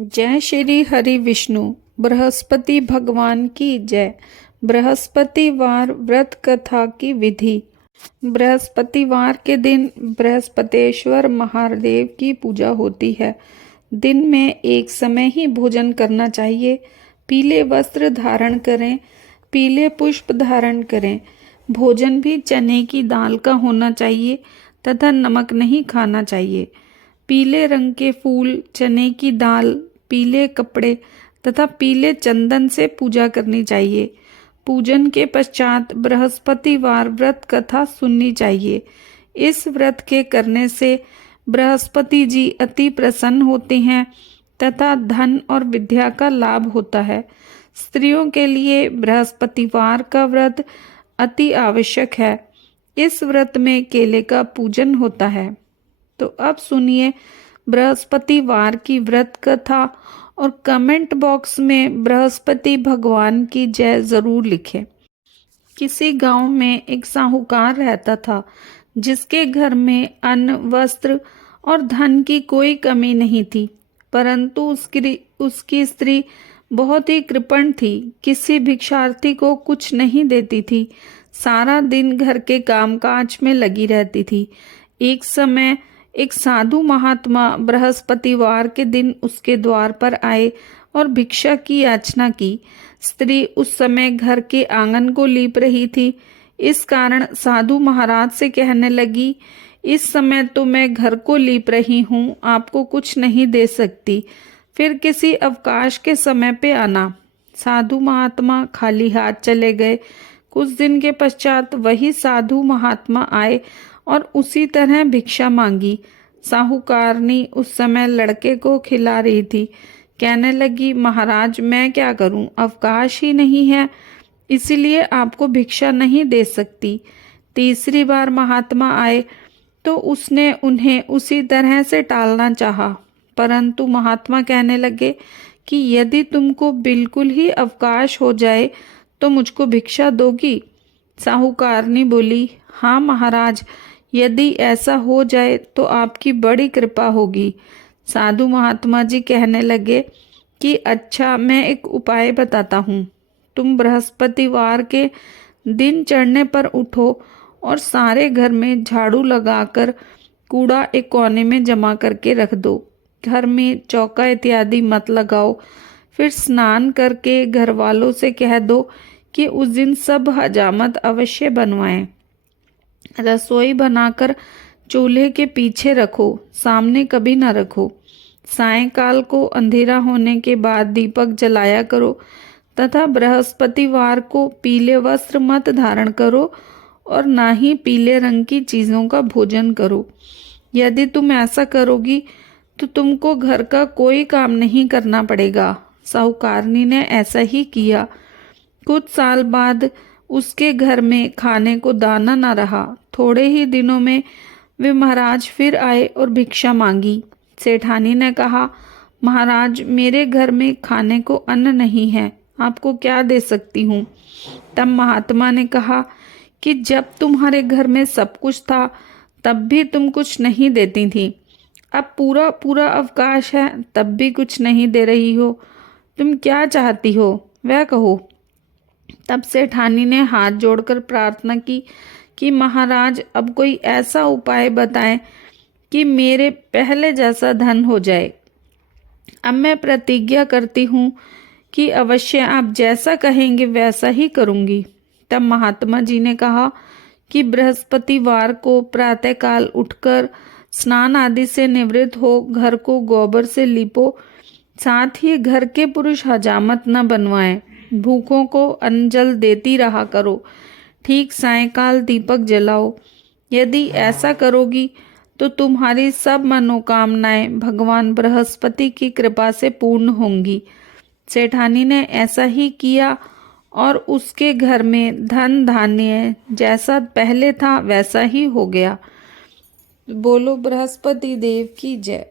जय श्री हरि विष्णु। बृहस्पति भगवान की जय। बृहस्पतिवार व्रत कथा की विधि। बृहस्पतिवार के दिन बृहस्पतेश्वर महादेव की पूजा होती है। दिन में एक समय ही भोजन करना चाहिए। पीले वस्त्र धारण करें, पीले पुष्प धारण करें। भोजन भी चने की दाल का होना चाहिए तथा नमक नहीं खाना चाहिए। पीले रंग के फूल, चने की दाल, पीले कपड़े तथा पीले चंदन से पूजा करनी चाहिए। पूजन के पश्चात बृहस्पतिवार व्रत कथा सुननी चाहिए। इस व्रत के करने से बृहस्पति जी अति प्रसन्न होते हैं तथा धन और विद्या का लाभ होता है। स्त्रियों के लिए बृहस्पतिवार का व्रत अति आवश्यक है। इस व्रत में केले का पूजन होता है। तो अब सुनिए बृहस्पतिवार की व्रत कथा और कमेंट बॉक्स में बृहस्पति भगवान की जय जरूर लिखें। किसी गांव में एक साहूकार रहता था जिसके घर में अन्न, वस्त्र और धन की कोई कमी नहीं थी, परंतु उसकी स्त्री बहुत ही कृपण थी। किसी भिक्षार्थी को कुछ नहीं देती थी। सारा दिन घर के कामकाज में लगी रहती थी। एक समय एक साधु महात्मा बृहस्पतिवार के दिन उसके द्वार पर आए और भिक्षा की याचना की। स्त्री उस समय घर के आंगन को लीप रही थी। इस कारण साधु महाराज से कहने लगी, इस समय तो मैं घर को लीप रही हूँ, आपको कुछ नहीं दे सकती, फिर किसी अवकाश के समय पे आना। साधु महात्मा खाली हाथ चले गए। कुछ दिन के पश्चात वही साधु महात्मा आए और उसी तरह भिक्षा मांगी। साहूकारनी उस समय लड़के को खिला रही थी। कहने लगी, महाराज मैं क्या करूं, अवकाश ही नहीं है, इसीलिए आपको भिक्षा नहीं दे सकती। तीसरी बार महात्मा आए तो उसने उन्हें उसी तरह से टालना चाहा, परंतु महात्मा कहने लगे कि यदि तुमको बिल्कुल ही अवकाश हो जाए तो मुझको भिक्षा दोगी। साहूकारनी बोली, हाँ महाराज, यदि ऐसा हो जाए तो आपकी बड़ी कृपा होगी। साधु महात्मा जी कहने लगे कि अच्छा, मैं एक उपाय बताता हूँ। तुम बृहस्पतिवार के दिन चढ़ने पर उठो और सारे घर में झाड़ू लगाकर कूड़ा एक कोने में जमा करके रख दो। घर में चौका इत्यादि मत लगाओ। फिर स्नान करके घर वालों से कह दो कि उस दिन सब हजामत अवश्य बनवाएं। रसोई बनाकर चूल्हे के पीछे रखो, सामने कभी न रखो। सायंकाल को अंधेरा होने के बाद दीपक जलाया करो तथा बृहस्पतिवार को पीले वस्त्र मत धारण करो और ना ही पीले रंग की चीज़ों का भोजन करो। यदि तुम ऐसा करोगी तो तुमको घर का कोई काम नहीं करना पड़ेगा। साहूकारनी ने ऐसा ही किया। कुछ साल बाद उसके घर में खाने को दाना न रहा। थोड़े ही दिनों में वे महाराज फिर आए और भिक्षा मांगी। सेठानी ने कहा, महाराज मेरे घर में खाने को अन्न नहीं है, आपको क्या दे सकती हूँ। तब महात्मा ने कहा कि जब तुम्हारे घर में सब कुछ था तब भी तुम कुछ नहीं देती थी, अब पूरा पूरा अवकाश है तब भी कुछ नहीं दे रही हो। तुम क्या चाहती हो वह कहो। तब सेठानी ने हाथ जोड़कर प्रार्थना की कि महाराज अब कोई ऐसा उपाय बताएं कि मेरे पहले जैसा धन हो जाए। अब मैं प्रतिज्ञा करती हूँ कि अवश्य आप जैसा कहेंगे वैसा ही करूँगी। तब महात्मा जी ने कहा कि बृहस्पतिवार को प्रातःकाल उठकर स्नान आदि से निवृत्त हो घर को गोबर से लीपो, साथ ही घर के पुरुष हजामत न बनवाएं। भूखों को अन्न जल देती रहा करो। ठीक सायंकाल दीपक जलाओ। यदि ऐसा करोगी तो तुम्हारी सब मनोकामनाएं भगवान बृहस्पति की कृपा से पूर्ण होंगी। सेठानी ने ऐसा ही किया और उसके घर में धन धान्य जैसा पहले था वैसा ही हो गया। बोलो बृहस्पति देव की जय।